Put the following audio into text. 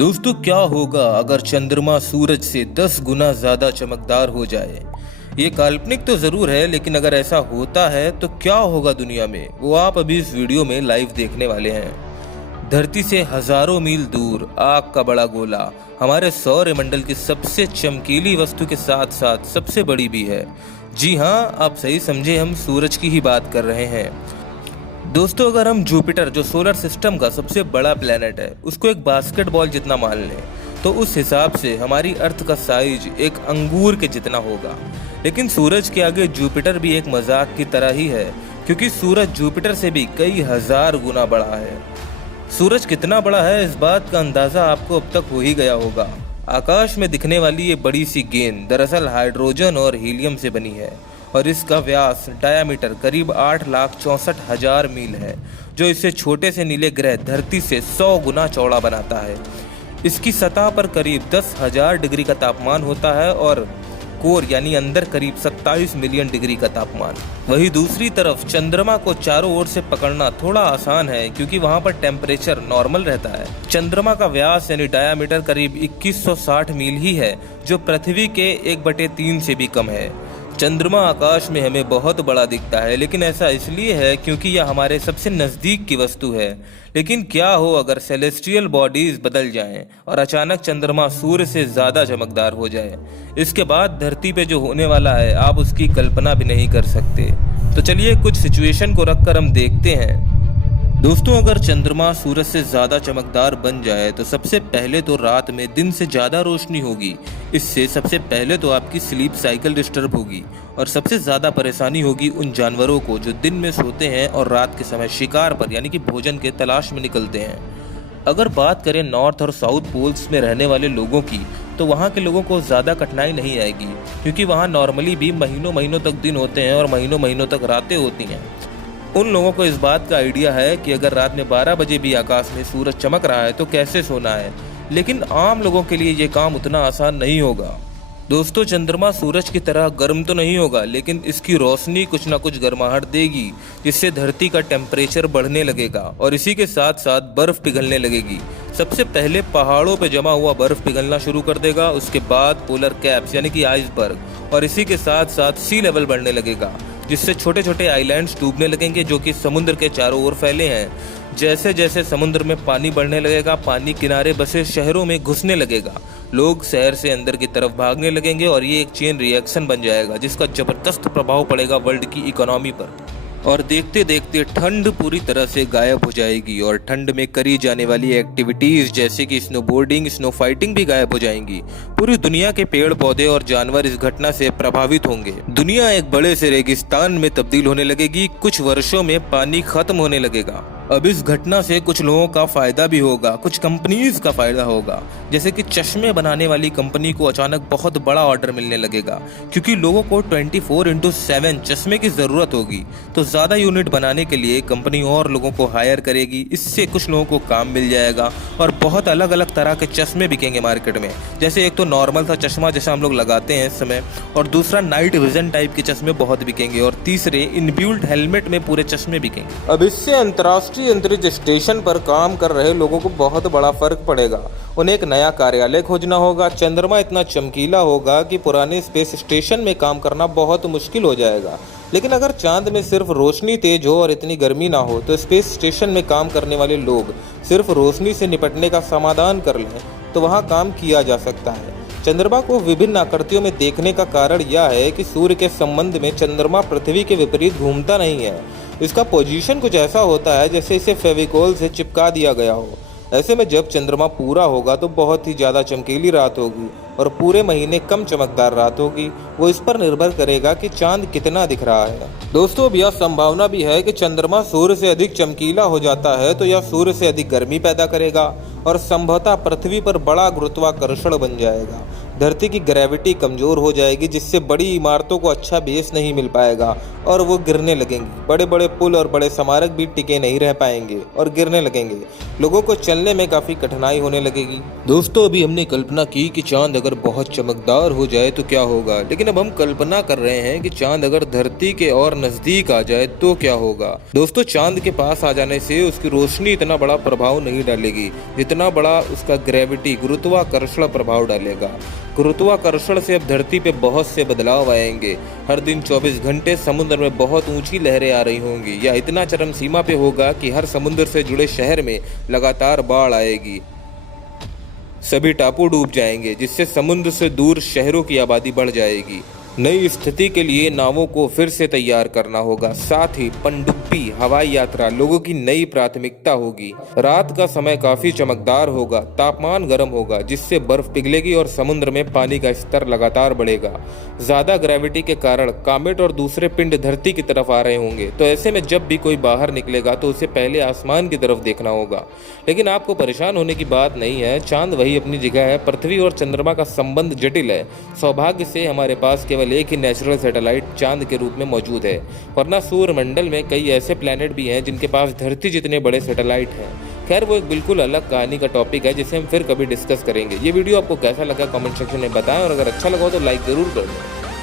दोस्तों, क्या होगा अगर चंद्रमा सूरज से 10 गुना ज्यादा चमकदार हो जाए। ये काल्पनिक तो जरूर है, लेकिन अगर ऐसा होता है तो क्या होगा दुनिया में, वो आप अभी इस वीडियो में लाइव देखने वाले हैं। धरती से हजारों मील दूर आग का बड़ा गोला हमारे सौरमंडल की सबसे चमकीली वस्तु के साथ साथ सबसे बड़ी भी है। जी हाँ, आप सही समझे, हम सूरज की ही बात कर रहे हैं। दोस्तों, अगर हम जुपिटर, जो सोलर सिस्टम का सबसे बड़ा प्लेनेट है, उसको एक बास्केटबॉल जितना मान लें, तो उस हिसाब से हमारी अर्थ का साइज एक अंगूर के जितना होगा। लेकिन सूरज के आगे जुपिटर भी एक मजाक की तरह ही है, क्योंकि सूरज जुपिटर से भी कई हजार गुना बड़ा है। सूरज कितना बड़ा है, इस बात का अंदाजा आपको अब तक हो ही गया होगा। आकाश में दिखने वाली ये बड़ी सी गेंद दरअसल हाइड्रोजन और हीलियम से बनी है, और इसका व्यास डायामीटर करीब 8,64,000 मील है, जो इसे छोटे से नीले ग्रह धरती से 100 गुना चौड़ा बनाता है। इसकी सतह पर करीब 10,000 डिग्री का तापमान होता है और कोर यानी अंदर करीब 27 मिलियन डिग्री का तापमान। वहीं दूसरी तरफ चंद्रमा को चारों ओर से पकड़ना थोड़ा आसान है, क्योंकि वहां पर टेम्परेचर नॉर्मल रहता है। चंद्रमा का व्यास यानी डायामीटर करीब 2160 मील ही है, जो पृथ्वी के 1/3 से भी कम है। चंद्रमा आकाश में हमें बहुत बड़ा दिखता है, लेकिन ऐसा इसलिए है क्योंकि यह हमारे सबसे नज़दीक की वस्तु है। लेकिन क्या हो अगर सेलेस्टियल बॉडीज बदल जाएं और अचानक चंद्रमा सूर्य से ज़्यादा चमकदार हो जाए। इसके बाद धरती पे जो होने वाला है, आप उसकी कल्पना भी नहीं कर सकते। तो चलिए कुछ सिचुएशन को रखकर हम देखते हैं। दोस्तों, अगर चंद्रमा सूरज से ज़्यादा चमकदार बन जाए तो सबसे पहले तो रात में दिन से ज़्यादा रोशनी होगी। इससे सबसे पहले तो आपकी स्लीप साइकिल डिस्टर्ब होगी, और सबसे ज़्यादा परेशानी होगी उन जानवरों को जो दिन में सोते हैं और रात के समय शिकार पर यानी कि भोजन के तलाश में निकलते हैं। अगर बात करें नॉर्थ और साउथ पोल्स में रहने वाले लोगों की, तो वहाँ के लोगों को ज़्यादा कठिनाई नहीं आएगी, क्योंकि वहाँ नॉर्मली भी महीनों महीनों तक दिन होते हैं और महीनों महीनों तक रातें होती हैं। उन लोगों को इस बात का आइडिया है कि अगर रात में 12 बजे भी आकाश में सूरज चमक रहा है तो कैसे सोना है। लेकिन आम लोगों के लिए ये काम उतना आसान नहीं होगा। दोस्तों, चंद्रमा सूरज की तरह गर्म तो नहीं होगा, लेकिन इसकी रोशनी कुछ ना कुछ गर्माहट देगी, जिससे धरती का टेम्परेचर बढ़ने लगेगा और इसी के साथ साथ बर्फ पिघलने लगेगी। सबसे पहले पहाड़ों पर जमा हुआ बर्फ पिघलना शुरू कर देगा, उसके बाद पोलर कैप्स यानी कि आइसबर्ग, और इसी के साथ साथ सी लेवल बढ़ने लगेगा, जिससे छोटे छोटे आइलैंड्स डूबने लगेंगे, जो कि समुद्र के चारों ओर फैले हैं। जैसे जैसे समुद्र में पानी बढ़ने लगेगा, पानी किनारे बसे शहरों में घुसने लगेगा, लोग शहर से अंदर की तरफ भागने लगेंगे, और ये एक चेन रिएक्शन बन जाएगा, जिसका जबरदस्त प्रभाव पड़ेगा वर्ल्ड की इकोनॉमी पर। और देखते देखते ठंड पूरी तरह से गायब हो जाएगी, और ठंड में करी जाने वाली एक्टिविटीज जैसे कि स्नोबोर्डिंग, स्नो फाइटिंग भी गायब हो जाएंगी। पूरी दुनिया के पेड़ पौधे और जानवर इस घटना से प्रभावित होंगे। दुनिया एक बड़े से रेगिस्तान में तब्दील होने लगेगी। कुछ वर्षों में पानी खत्म होने लगेगा। अब इस घटना से कुछ लोगों का फायदा भी होगा, कुछ कंपनीज का फायदा होगा। जैसे कि चश्मे बनाने वाली कंपनी को अचानक बहुत बड़ा ऑर्डर मिलने लगेगा, क्योंकि लोगों को 24/7 चश्मे की जरूरत होगी। तो ज्यादा यूनिट बनाने के लिए कंपनी और लोगों को हायर करेगी। इससे कुछ लोगों को काम मिल जाएगा, और बहुत अलग अलग तरह के चश्मे बिकेंगे मार्केट में। जैसे एक तो नॉर्मल सा चश्मा जैसा हम लोग लगाते हैं इस समय, और दूसरा नाइट विजन टाइप के चश्मे बहुत बिकेंगे, और तीसरे इनबिल्ट हेलमेट में पूरे चश्मे बिकेंगे। अब इससे अंतर्राष्ट्रीय अंतरिक्ष स्टेशन पर काम कर रहे लोगों को बहुत बड़ा फर्क पड़ेगा। उन्हें एक नया कार्यालय खोजना होगा। चंद्रमा इतना चमकीला होगा कि पुराने स्पेस स्टेशन में काम करना बहुत मुश्किल हो जाएगा। लेकिन अगर चांद में सिर्फ रोशनी तेज हो और इतनी गर्मी ना हो, तो स्पेस स्टेशन में काम करने वाले लोग सिर्फ रोशनी से निपटने का समाधान कर लें तो वहाँ काम किया जा सकता है। चंद्रमा को विभिन्न आकृतियों में देखने का कारण यह है कि सूर्य के संबंध में चंद्रमा पृथ्वी के विपरीत घूमता नहीं है। इसका पोजीशन कुछ ऐसा होता है जैसे इसे फेविकोल से चिपका दिया गया हो। ऐसे में जब चंद्रमा पूरा होगा तो बहुत ही ज़्यादा चमकीली रात होगी, और पूरे महीने कम चमकदार रात होगी। वो इस पर निर्भर करेगा कि चांद कितना दिख रहा है। दोस्तों, अब यह संभावना भी है कि चंद्रमा सूर्य से अधिक चमकीला हो जाता है तो यह सूर्य से अधिक गर्मी पैदा करेगा, और संभवतः पृथ्वी पर बड़ा गुरुत्वाकर्षण बन जाएगा, धरती की ग्रेविटी कमज़ोर हो जाएगी, जिससे बड़ी इमारतों को अच्छा बेस नहीं मिल पाएगा और वो गिरने लगेंगी। बड़े बड़े पुल और बड़े स्मारक भी टिके नहीं रह पाएंगे और गिरने लगेंगे। लोगों को चलने में काफ़ी कठिनाई होने लगेगी। दोस्तों, अभी हमने कल्पना की कि चांद अगर बहुत चमकदार हो जाए तो क्या होगा, लेकिन अब हम कल्पना कर रहे हैं कि चांद अगर धरती के और नज़दीक आ जाए तो क्या होगा। दोस्तों, चांद के पास आ जाने से उसकी रोशनी इतना बड़ा प्रभाव नहीं डालेगी जितना बड़ा उसका ग्रेविटी गुरुत्वाकर्षण प्रभाव डालेगा। गुरुत्वाकर्षण से अब धरती पे बहुत से बदलाव आएंगे। हर दिन 24 घंटे समुद्र में बहुत ऊंची लहरें आ रही होंगी। यह इतना चरम सीमा पे होगा कि हर समुद्र से जुड़े शहर में लगातार बाढ़ आएगी। सभी टापू डूब जाएंगे, जिससे समुद्र से दूर शहरों की आबादी बढ़ जाएगी। नई स्थिति के लिए नावों को फिर से तैयार करना होगा। साथ ही पनडुब्बी हवाई यात्रा लोगों की नई प्राथमिकता होगी। रात का समय काफी चमकदार होगा, तापमान गर्म होगा, जिससे बर्फ पिघलेगी और समुद्र में पानी का स्तर लगातार बढ़ेगा। ज्यादा ग्रेविटी के कारण कामेट और दूसरे पिंड धरती की तरफ आ रहे होंगे, तो ऐसे में जब भी कोई बाहर निकलेगा तो उसे पहले आसमान की तरफ देखना होगा। लेकिन आपको परेशान होने की बात नहीं है, चांद वही अपनी जगह है। पृथ्वी और चंद्रमा का संबंध जटिल है। सौभाग्य से हमारे पास केवल एक ही नेचुरल सैटेलाइट चांद के रूप में मौजूद है, वरना सूर्यमंडल में कई ऐसे प्लैनेट भी हैं जिनके पास धरती जितने बड़े सैटेलाइट हैं। खैर, वो एक बिल्कुल अलग कहानी का टॉपिक है जिसे हम फिर कभी डिस्कस करेंगे। ये वीडियो आपको कैसा लगा कमेंट सेक्शन में बताएं, और अगर अच्छा लगा हो तो लाइक जरूर कर दें।